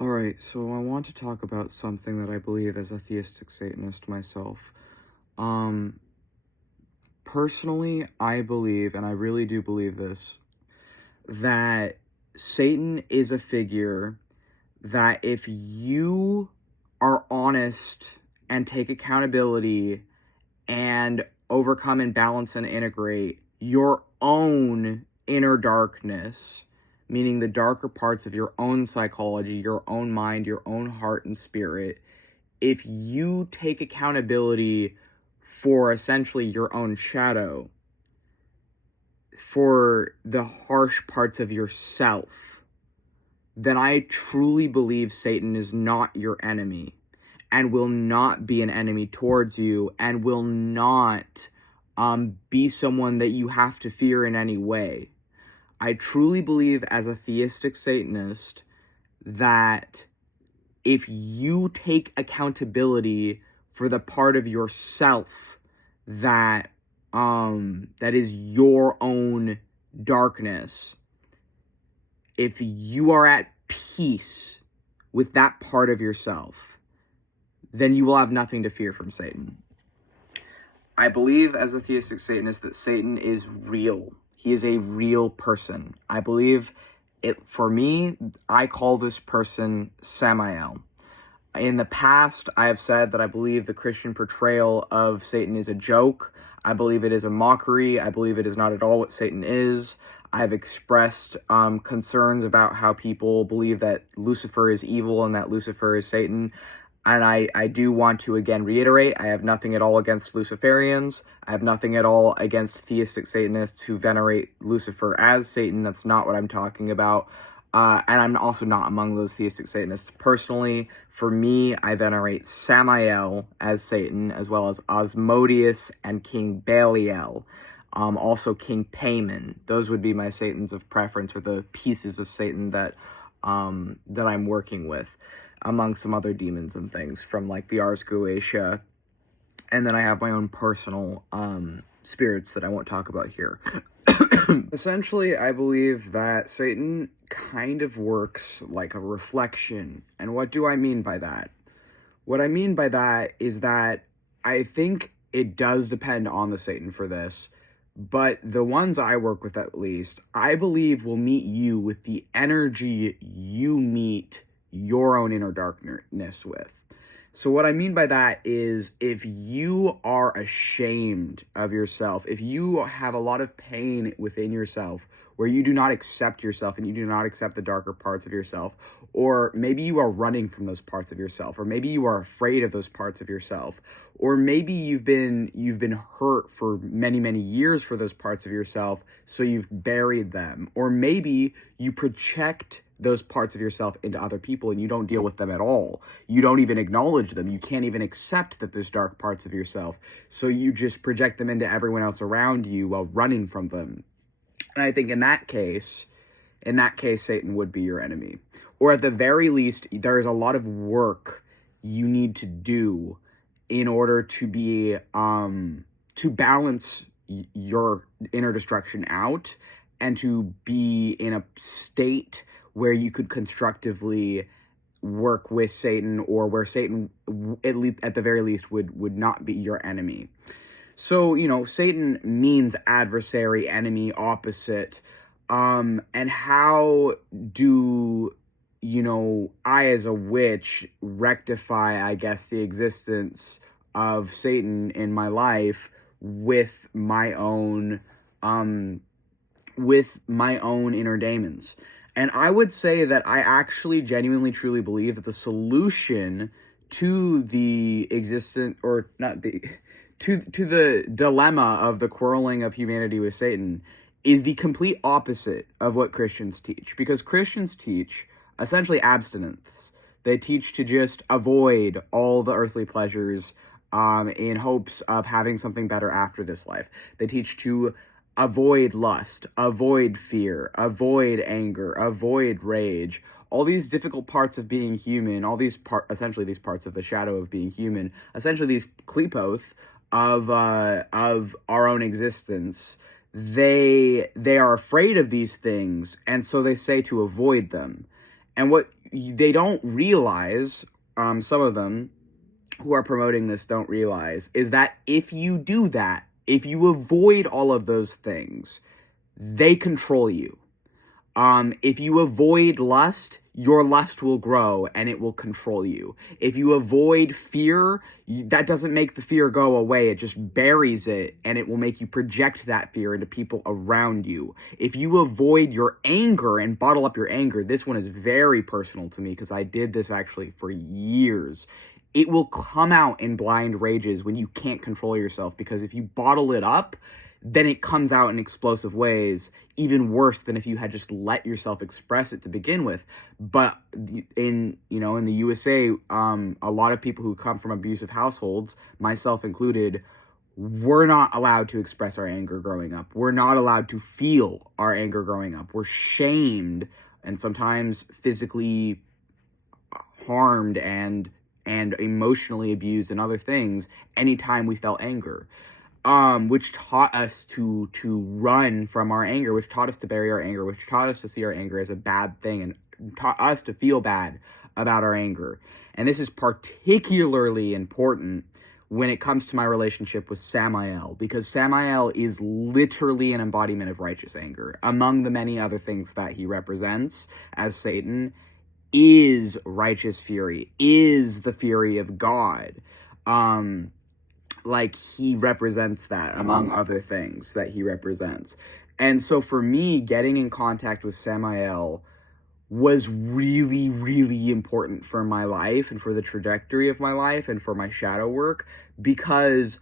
Alright, so I want to talk about something that I believe as a theistic Satanist myself. Um, Personally, I believe, and I really do believe this, that Satan is a figure that if you are honest and take accountability and overcome and balance and integrate your own inner darkness, meaning the darker parts of your own psychology, your own mind, your own heart and spirit, if you take accountability for essentially your own shadow, for the harsh parts of yourself, then I truly believe Satan is not your enemy and will not be an enemy towards you and will not be someone that you have to fear in any way. I truly believe as a theistic Satanist that if you take accountability for the part of yourself that that is your own darkness, if you are at peace with that part of yourself, then you will have nothing to fear from Satan. I believe as a theistic Satanist that Satan is real. He is a real person. I believe for me, I call this person Samael. In the past, I have said that I believe the Christian portrayal of Satan is a joke. I believe it is a mockery. I believe it is not at all what Satan is. I've expressed concerns about how people believe that Lucifer is evil and that Lucifer is Satan. And I do want to again reiterate, I have nothing at all against Luciferians. I have nothing at all against theistic Satanists who venerate Lucifer as Satan. That's not what I'm talking about. And I'm also not among those theistic Satanists. Personally, for me, I venerate Samael as Satan, as well as Asmodeus and King Belial. Also King Payman. Those would be my Satans of preference, or the pieces of Satan that I'm working with, among some other demons and things from like the Ars Goetia. And then I have my own personal spirits that I won't talk about here. Essentially, I believe that Satan kind of works like a reflection. And what do I mean by that? What I mean by that is that I think it does depend on the Satan for this, but the ones I work with, at least, I believe will meet you with the energy you meet your own inner darkness with. So what I mean by that is, if you are ashamed of yourself, if you have a lot of pain within yourself where you do not accept yourself and you do not accept the darker parts of yourself, or maybe you are running from those parts of yourself, or maybe you are afraid of those parts of yourself, or maybe you've been hurt for many years for those parts of yourself, so you've buried them, or maybe you project those parts of yourself into other people and you don't deal with them at all. You don't even acknowledge them. You can't even accept that there's dark parts of yourself. So you just project them into everyone else around you while running from them. And I think in that case, Satan would be your enemy. Or at the very least, there's a lot of work you need to do in order to be, to balance your inner destruction out and to be in a state where you could constructively work with Satan, or where Satan, at the very least, would not be your enemy. So, Satan means adversary, enemy, opposite. And how do, I as a witch rectify, I guess, the existence of Satan in my life with my own inner demons? And I would say that I actually genuinely truly believe that the solution to the existence, or not the, to the dilemma of the quarreling of humanity with Satan, is the complete opposite of what Christians teach. Because Christians teach essentially abstinence. They teach to just avoid all the earthly pleasures in hopes of having something better after this life. They teach to avoid lust, avoid fear, avoid anger, avoid rage, all these difficult parts of being human, all these essentially these parts of the shadow of being human, essentially these klipos of our own existence. They are afraid of these things, and so they say to avoid them. And what they don't realize, some of them who are promoting this don't realize, is that if you do that, if you avoid all of those things, they control you. If you avoid lust, your lust will grow and it will control you. If you avoid fear, that doesn't make the fear go away. It just buries it, and it will make you project that fear into people around you. If you avoid your anger and bottle up your anger, this one is very personal to me because I did this actually for years. It will come out in blind rages when you can't control yourself, because if you bottle it up, then it comes out in explosive ways, even worse than if you had just let yourself express it to begin with. But in the USA, a lot of people who come from abusive households, myself included, we're not allowed to express our anger growing up. We're not allowed to feel our anger growing up. We're shamed and sometimes physically harmed and emotionally abused and other things anytime we felt anger. Which taught us to run from our anger, which taught us to bury our anger, which taught us to see our anger as a bad thing, and taught us to feel bad about our anger. And this is particularly important when it comes to my relationship with Samael, because Samael is literally an embodiment of righteous anger. Among the many other things that he represents as Satan is righteous fury, is the fury of God. Like, he represents that among other things that he represents. And so for me, getting in contact with Samael was really, really important for my life and for the trajectory of my life and for my shadow work, because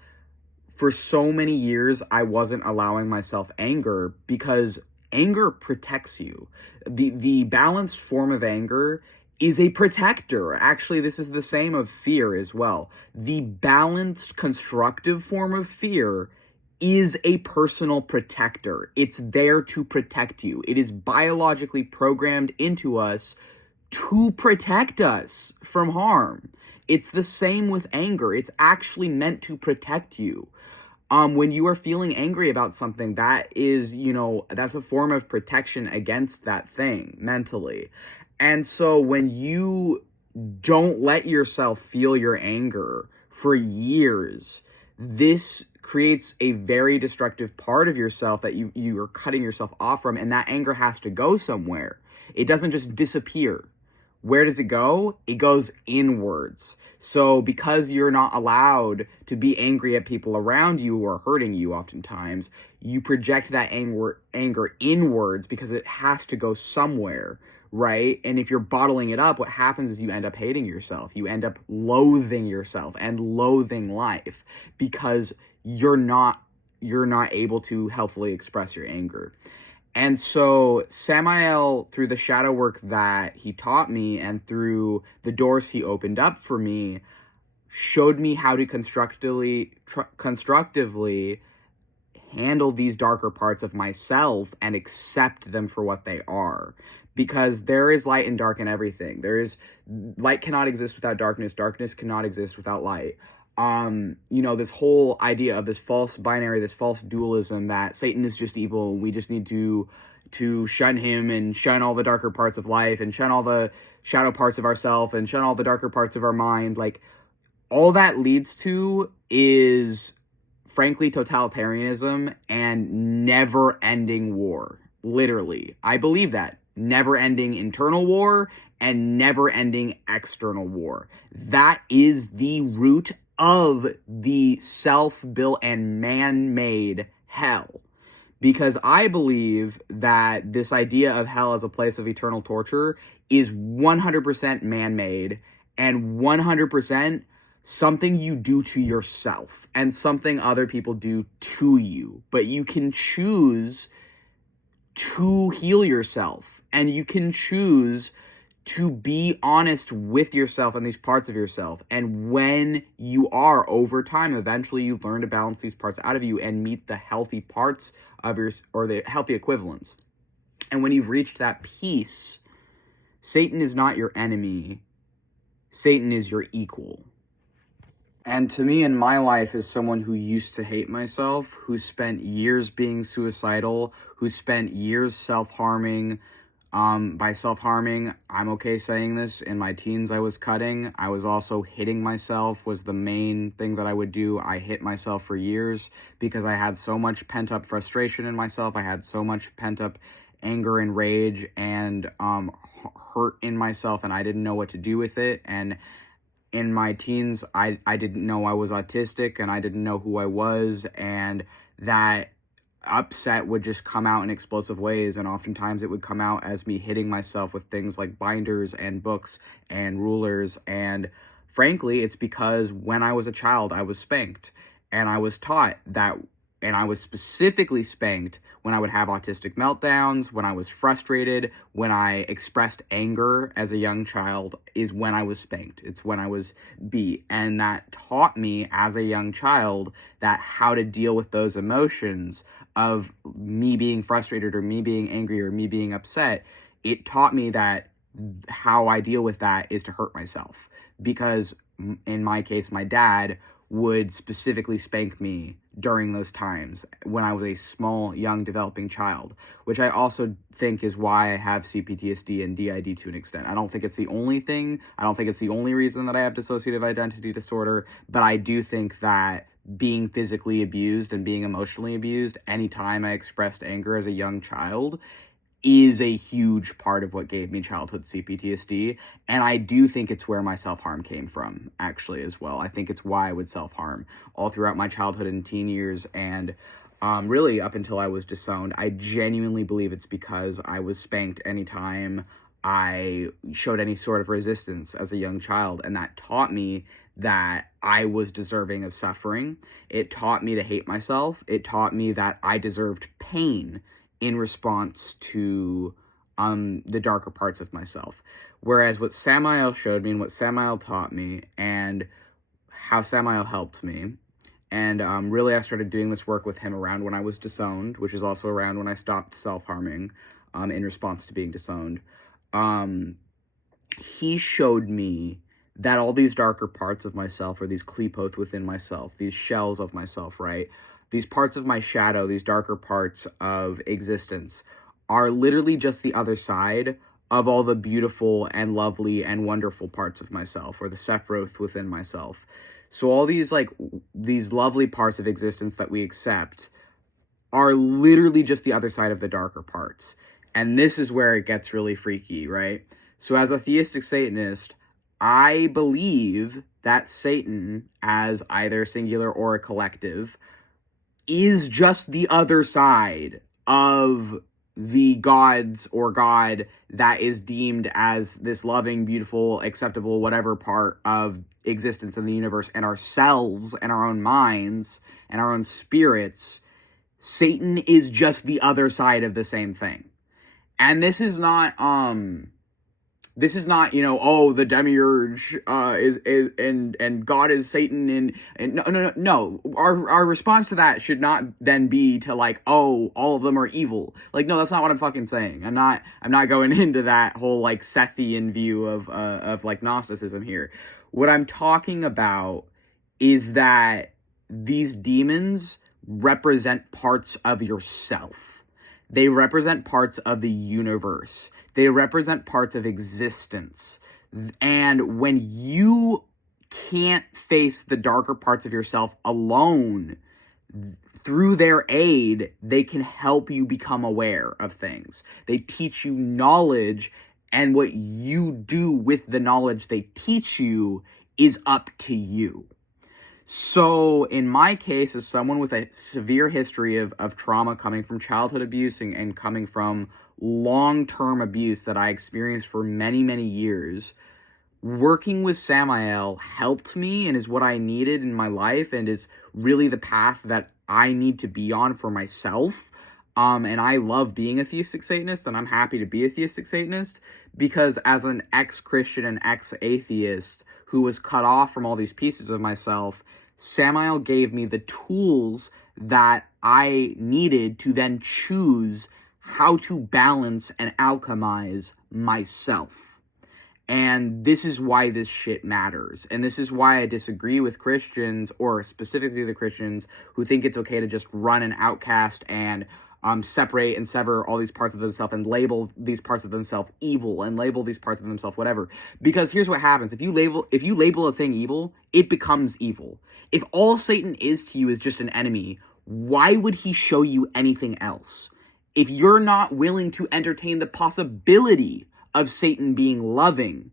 for so many years I wasn't allowing myself anger, because anger protects you. The balanced form of anger is a protector. Actually, this is the same of fear as well. The balanced, constructive form of fear is a personal protector. It's there to protect you. It is biologically programmed into us to protect us from harm. It's the same with anger. It's actually meant to protect you. When you are feeling angry about something, that is, that's a form of protection against that thing mentally. And so when you don't let yourself feel your anger for years, this creates a very destructive part of yourself that you are cutting yourself off from, and that anger has to go somewhere. It doesn't just disappear. Where does it go? It goes inwards. So because you're not allowed to be angry at people around you who are hurting you oftentimes, you project that anger inwards because it has to go somewhere, right? And if you're bottling it up, what happens is you end up hating yourself. You end up loathing yourself and loathing life because you're not able to healthily express your anger. And so Samael, through the shadow work that he taught me and through the doors he opened up for me, showed me how to constructively handle these darker parts of myself and accept them for what they are. Because there is light and dark in everything. Light cannot exist without darkness. Darkness cannot exist without light. This whole idea of this false binary, this false dualism that Satan is just evil, and we just need to shun him and shun all the darker parts of life and shun all the shadow parts of ourself and shun all the darker parts of our mind. Like, all that leads to is, frankly, totalitarianism and never-ending war. Literally. I believe that. Never-ending internal war and never-ending external war. That is the root of the self-built and man-made hell. Because I believe that this idea of hell as a place of eternal torture is 100% man-made and 100% something you do to yourself and something other people do to you. But you can choose to heal yourself, and you can choose to be honest with yourself and these parts of yourself. And when you are, over time, eventually you learn to balance these parts out of you and meet the healthy parts of or the healthy equivalents. And when you've reached that peace, Satan is not your enemy. Satan is your equal. And to me, in my life, as someone who used to hate myself, who spent years being suicidal, who spent years self-harming, By self-harming, I'm okay saying this. In my teens, I was cutting. I was also hitting myself was the main thing that I would do. I hit myself for years because I had so much pent-up frustration in myself. I had so much pent-up anger and rage and hurt in myself, and I didn't know what to do with it. And in my teens, I didn't know I was autistic, and I didn't know who I was, and that upset would just come out in explosive ways, and oftentimes it would come out as me hitting myself with things like binders and books and rulers. And frankly, it's because when I was a child, I was spanked, and I was taught that, and I was specifically spanked when I would have autistic meltdowns, when I was frustrated, when I expressed anger as a young child, is when I was spanked. It's when I was beat. And that taught me as a young child that how to deal with those emotions of me being frustrated or me being angry or me being upset. It taught me that how I deal with that is to hurt myself. Because in my case, my dad would specifically spank me during those times when I was a small, young, developing child, which I also think is why I have CPTSD and DID to an extent. I don't think it's the only thing. I don't think it's the only reason that I have dissociative identity disorder, but I do think that being physically abused and being emotionally abused anytime I expressed anger as a young child is a huge part of what gave me childhood CPTSD, and I do think it's where my self-harm came from, actually, as well. I think it's why I would self-harm all throughout my childhood and teen years, and really up until I was disowned. I genuinely believe it's because I was spanked anytime I showed any sort of resistance as a young child, and that taught me that I was deserving of suffering. It taught me to hate myself. It taught me that I deserved pain in response to the darker parts of myself. Whereas what Samael showed me and what Samael taught me and how Samael helped me, and really I started doing this work with him around when I was disowned, which is also around when I stopped self-harming in response to being disowned. He showed me that all these darker parts of myself, or these klipot within myself, these shells of myself, right? These parts of my shadow, these darker parts of existence, are literally just the other side of all the beautiful and lovely and wonderful parts of myself, or the Sephiroth within myself. So all these lovely parts of existence that we accept are literally just the other side of the darker parts. And this is where it gets really freaky, right? So as a theistic Satanist, I believe that Satan, as either singular or a collective, is just the other side of the gods or God that is deemed as this loving, beautiful, acceptable, whatever part of existence in the universe, and ourselves and our own minds and our own spirits. Satan is just the other side of the same thing. And this is not the demiurge is and God is Satan, and no. Our response to that should not then be to all of them are evil. No, that's not what I'm fucking saying. I'm not going into that whole Sethian view of Gnosticism here. What I'm talking about is that these demons represent parts of yourself. They represent parts of the universe. They represent parts of existence. And when you can't face the darker parts of yourself alone, through their aid, they can help you become aware of things. They teach you knowledge, and what you do with the knowledge they teach you is up to you. So in my case, as someone with a severe history of trauma coming from childhood abuse and coming from long-term abuse that I experienced for many, many years, working with Samael helped me and is what I needed in my life, and is really the path that I need to be on for myself. And I love being a theistic Satanist, and I'm happy to be a theistic Satanist, because as an ex-Christian and ex-atheist who was cut off from all these pieces of myself, Samael gave me the tools that I needed to then choose how to balance and alchemize myself. And this is why this shit matters. And this is why I disagree with Christians, or specifically the Christians, who think it's okay to just run an outcast and separate and sever all these parts of themselves and label these parts of themselves evil and label these parts of themselves whatever. Because here's what happens: if you label a thing evil, it becomes evil. If all Satan is to you is just an enemy, why would he show you anything else? If you're not willing to entertain the possibility of Satan being loving,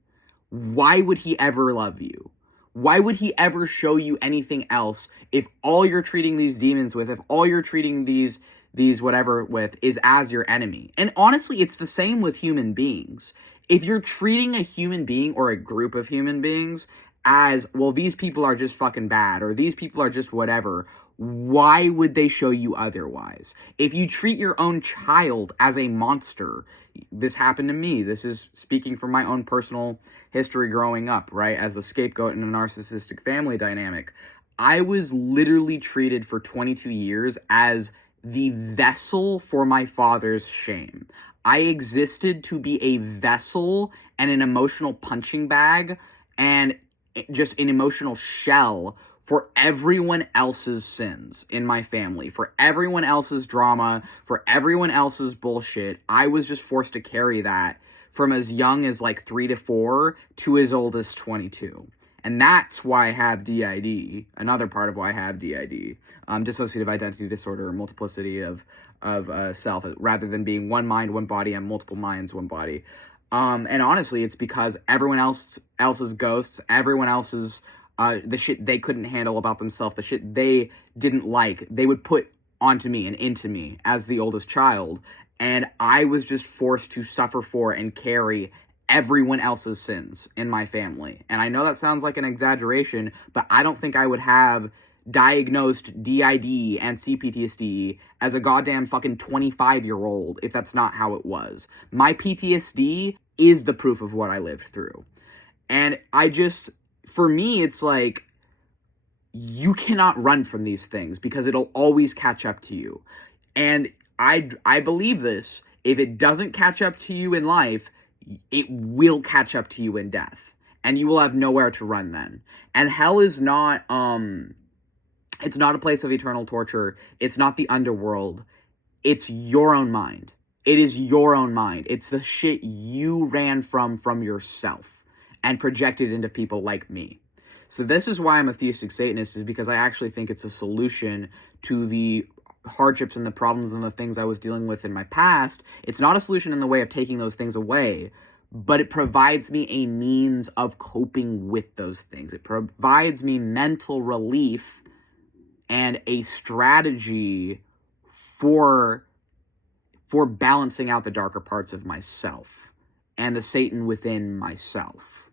why would he ever love you? Why would he ever show you anything else if all you're treating these demons with, if all you're treating these whatever with is as your enemy? And honestly, it's the same with human beings. If you're treating a human being or a group of human beings as, well, these people are just fucking bad, or these people are just whatever, why would they show you otherwise? If you treat your own child as a monster, this happened to me. This is speaking from my own personal history growing up, right? As the scapegoat in a narcissistic family dynamic. I was literally treated for 22 years as the vessel for my father's shame. I existed to be a vessel and an emotional punching bag and just an emotional shell for everyone else's sins in my family, for everyone else's drama, for everyone else's bullshit. I was just forced to carry that from as young as like 3 to 4 to as old as 22. And that's why I have DID, another part of why I have DID, dissociative identity disorder, multiplicity of self, rather than being one mind, one body, and multiple minds, one body. And honestly, it's because everyone else's ghosts, everyone else's the shit they couldn't handle about themselves, the shit they didn't like, they would put onto me and into me as the oldest child. And I was just forced to suffer for and carry everyone else's sins in my family. And I know that sounds like an exaggeration, but I don't think I would have diagnosed DID and CPTSD as a goddamn fucking 25-year-old if that's not how it was. My PTSD is the proof of what I lived through. And for me, it's like, you cannot run from these things because it'll always catch up to you. And I believe this. If it doesn't catch up to you in life, it will catch up to you in death. And you will have nowhere to run then. And hell is not, it's not a place of eternal torture. It's not the underworld. It's your own mind. It is your own mind. It's the shit you ran from yourself and projected into people like me. So this is why I'm a theistic Satanist, is because I actually think it's a solution to the hardships and the problems and the things I was dealing with in my past. It's not a solution in the way of taking those things away, but it provides me a means of coping with those things. It provides me mental relief and a strategy for balancing out the darker parts of myself and the Satan within myself.